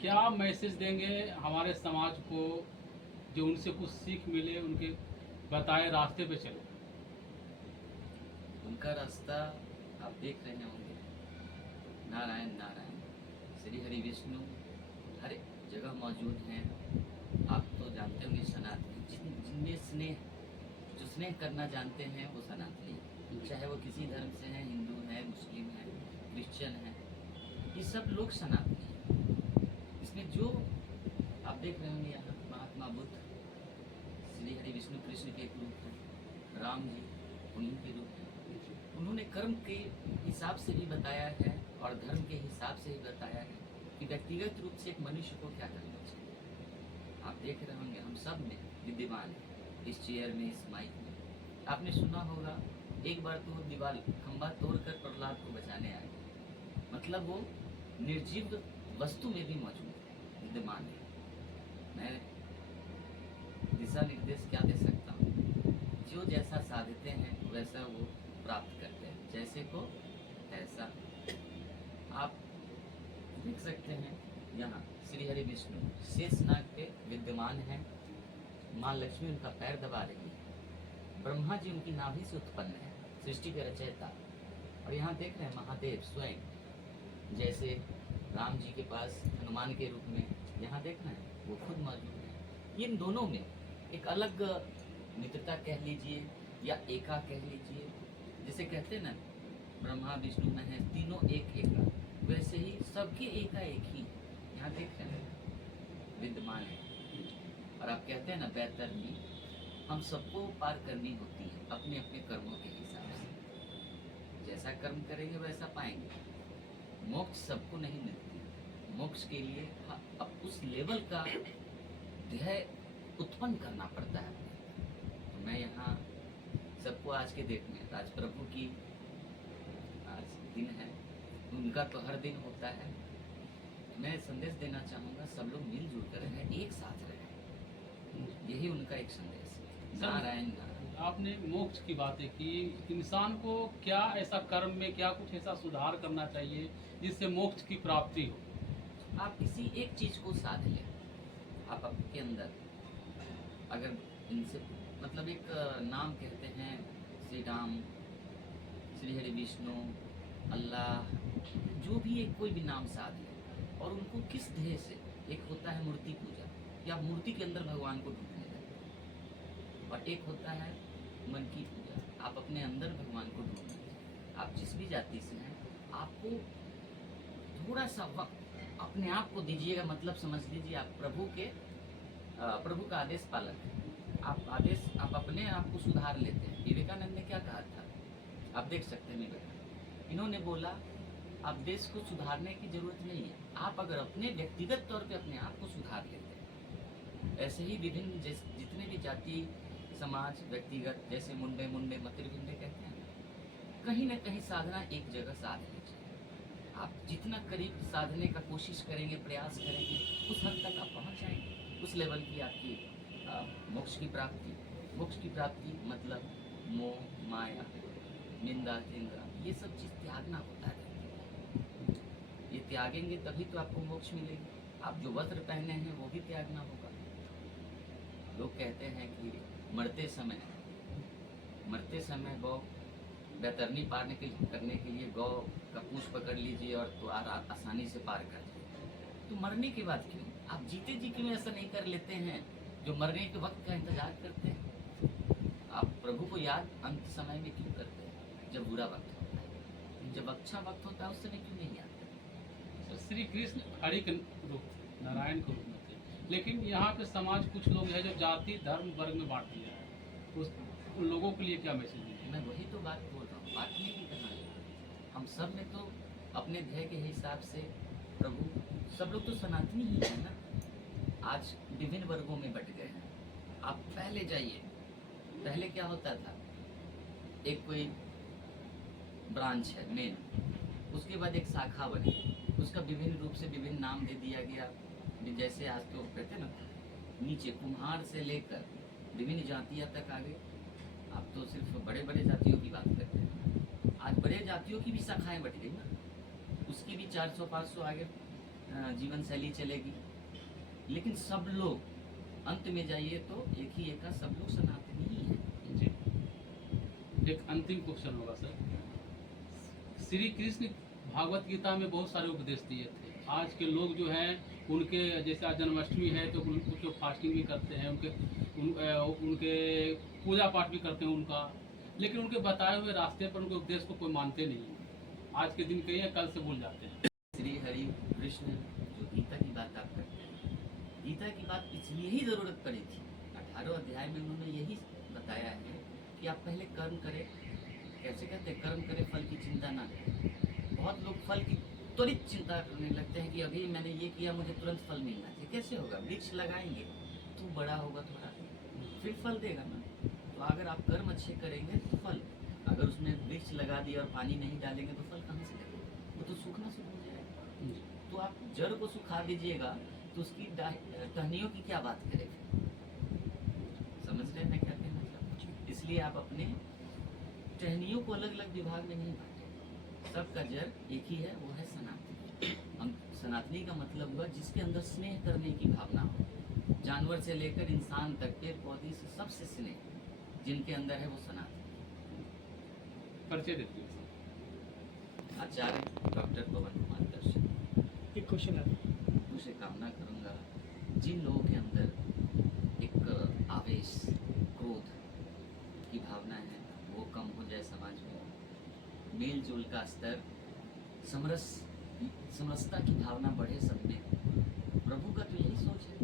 क्या मैसेज देंगे हमारे समाज को जो उनसे कुछ सीख मिले, उनके बताए रास्ते पे चले? उनका रास्ता आप देख रहे होंगे, नारायण नारायण, श्री हरि विष्णु हर जगह मौजूद हैं। आप तो जानते होंगे सनातनी, जिनमें स्नेह, जो स्नेह करना जानते हैं वो सनातनी हैं। चाहे वो किसी धर्म से हैं, हिंदू हैं, मुस्लिम हैं, क्रिश्चियन हैं, ये सब लोग सनातनी हैं। इसमें जो आप देख रहे होंगे यहाँ महात्मा बुद्ध, श्री हरि विष्णु कृष्ण के एक रूप हैं, राम जी उन्हीं के रूप हैं। उन्होंने कर्म के हिसाब से भी बताया है और धर्म के हिसाब से भी बताया है कि व्यक्तिगत रूप से एक मनुष्य को क्या करना चाहिए। आप देख रहे होंगे हम सब में विद्यमान है, इस चेयर में, इस माइक में। आपने सुना होगा एक बार तो दीवार खंभा तोड़कर प्रहलाद को बचाने आए, मतलब वो निर्जीव वस्तु में भी मौजूद है, विद्यमान है। मैं दिशा निर्देश क्या दे सकता हूँ, जो जैसा साधते हैं वैसा वो प्राप्त करते हैं, जैसे को तैसा। आप देख सकते हैं यहाँ श्री हरि विष्णु शेषनाग पे विद्यमान है, माँ लक्ष्मी उनका पैर दबा रही है, ब्रह्मा जी उनकी नाभि से उत्पन्न है, सृष्टि के रचयिता। और यहाँ देख रहे हैं महादेव स्वयं, जैसे राम जी के पास हनुमान के रूप में यहाँ देख रहे हैं वो खुद मौजूद है। इन दोनों में एक अलग मित्रता कह लीजिए या एका कह लीजिए, जैसे कहते हैं ना ब्रह्मा विष्णु महेश तीनों एक एका, वैसे ही सबके एका एक ही यहाँ देख रहे हैं विद्यमान है। और आप कहते हैं ना बैतरनी, हम सबको पार करनी होती है अपने अपने कर्मों के हिसाब से, जैसा कर्म करेंगे वैसा पाएंगे। मोक्ष सबको नहीं मिलती, मोक्ष के लिए अब उस लेवल का ध्येय उत्पन्न करना पड़ता है। तो मैं यहाँ सबको आज के डेट में, आज प्रभु की आज दिन है, उनका तो हर दिन होता है, मैं संदेश देना चाहूँगा सब लोग मिलजुल कर रहें, एक साथ रहें, यही उनका एक संदेश है। नारायण नारायण। आपने मोक्ष की बातें की, इंसान को क्या ऐसा कर्म में क्या कुछ ऐसा सुधार करना चाहिए जिससे मोक्ष की प्राप्ति हो? आप किसी एक चीज को साध लें, आप आपके अंदर अगर इनसे मतलब एक नाम कहते हैं, श्री राम, श्री हरि विष्णु, अल्लाह, जो भी एक कोई भी नाम साध लें और उनको किस ध्येय से, एक होता है मूर्ति पूजा कि आप मूर्ति के अंदर भगवान को ढूंढने लगते, और एक होता है मन की पूजा, आप अपने अंदर भगवान को ढूंढने। आप जिस भी जाति से हैं, आपको थोड़ा सा वक्त अपने आप को दीजिएगा, मतलब समझ लीजिए आप प्रभु का आदेश पालक है। आप अपने आप को सुधार लेते हैं। विवेकानंद ने क्या कहा था, आप देख सकते हैं विवेकानंद, इन्होंने बोला आप देश को सुधारने की जरूरत नहीं है, आप अगर अपने व्यक्तिगत तौर पे अपने आप को सुधार लेते हैं। ऐसे ही विभिन्न जितने भी जाति समाज व्यक्तिगत, जैसे मुंडे मुंडे मतृविंडे कहते हैं, कहीं ना कहीं साधना एक जगह साध लीजिए। आप जितना करीब साधने का कोशिश करेंगे, प्रयास करेंगे, उस हद तक आप पहुंच जाएंगे, उस लेवल की आपकी मोक्ष की प्राप्ति। मोक्ष की प्राप्ति मतलब मोह माया निंदा निंदा ये सब चीज़ त्यागना होता है। ये त्यागेंगे तभी तो आपको मोक्ष मिलेगी। आप जो वस्त्र पहने हैं वो भी त्यागना होगा। लोग कहते हैं कि मरते समय गौ बैतरनी करने के लिए गौ का पूंछ पकड़ लीजिए और तो आसानी से पार कर जाए। तो मरने के बाद क्यों आप जीते जी क्यों ऐसा नहीं कर लेते हैं, जो मरने के वक्त का इंतजार करते हैं? आप प्रभु को याद अंत समय में क्यों करते हैं, जब बुरा वक्त होता है? जब अच्छा वक्त होता है उस समय क्यों नहीं याद करते? तो श्री कृष्ण हरि के रूप थे, नारायण के रूप में थे, लेकिन यहाँ पे समाज कुछ लोग हैं जो जाति धर्म वर्ग में बांट दिया है, उन लोगों के लिए क्या मैसेज दीजिए? मैं वही तो बात बोल रहा हूँ, बांटने की कहानी। हम सब में तो अपने ध्येय के हिसाब से प्रभु, सब लोग तो सनातनी ही है ना। आज विभिन्न वर्गों में बट गए हैं। आप पहले जाइए, पहले क्या होता था, एक कोई ब्रांच है मेन, उसके बाद एक शाखा बनी, उसका विभिन्न रूप से विभिन्न नाम दे दिया गया। जैसे आज तो कहते हैं ना, नीचे कुम्हार से लेकर विभिन्न जातियां तक आ गई। आप तो सिर्फ बड़े बड़े जातियों की बात करते हैं, आज बड़े जातियों की भी शाखाएं बट गई ना, उसकी भी 400-500 आगे जीवन शैली चलेगी। लेकिन सब लोग अंत में जाइए तो एक ही एक का सब लोग सनातनी ही है। जी, एक अंतिम क्वेश्चन होगा सर। श्री कृष्ण भागवत गीता में बहुत सारे उपदेश दिए थे। आज के लोग जो हैं उनके, जैसे आज जन्माष्टमी है तो कुछ लोग फास्टिंग भी करते हैं, उनके पूजा पाठ भी करते हैं उनका, लेकिन उनके बताए हुए रास्ते पर उनके उपदेश को कोई मानते नहीं है। आज के दिन कहीं कल से भूल जाते हैं। श्री हरि कृष्ण जो गीता की बात आप करते हैं, गीता की बात इसलिए ही जरूरत पड़ी थी। 18 अध्याय में उन्होंने यही बताया है कि आप पहले कर्म करें। कैसे कहते हैं, कर्म करें फल की चिंता ना करें। बहुत लोग फल की त्वरित चिंता करने लगते हैं कि अभी मैंने ये किया, मुझे तुरंत फल मिलना चाहिए। कैसे होगा? वृक्ष लगाएंगे तो बड़ा होगा थोड़ा, फिर फल देगा ना। तो अगर आप कर्म अच्छे करेंगे तो फल, अगर उसमें वृक्ष लगा दिया और पानी नहीं डालेंगे तो फल कहाँ से लगेगा? वो तो सूखना शुरू हो जाएगा। तो आप जड़ को सुखा दीजिएगा तो उसकी टहनियों की क्या बात करेंगे? समझ रहे हैं मैं क्या कहना चाहता हूँ? इसलिए आप अपने टहनियों को अलग अलग विभाग में नहीं बांटे। सबका जड़ एक ही है, वो है सनातनी। हम सनातनी का मतलब हुआ जिसके अंदर स्नेह करने की भावना हो। जानवर से लेकर इंसान तक, पेड़ पौधे से सबसे स्नेह जिनके अंदर है वो सनातनी। परिचय देते हैं सर। आचार्य डॉक्टर पवन कुमार दर्शन। एक क्वेश्चन है, उसे कामना करूंगा जिन लोगों के अंदर एक आवेश, क्रोध की भावना है वो कम हो जाए समाज में। मेल जोल का स्तर, समरसता की भावना बढ़े सब में। प्रभु का तो यही सोच है।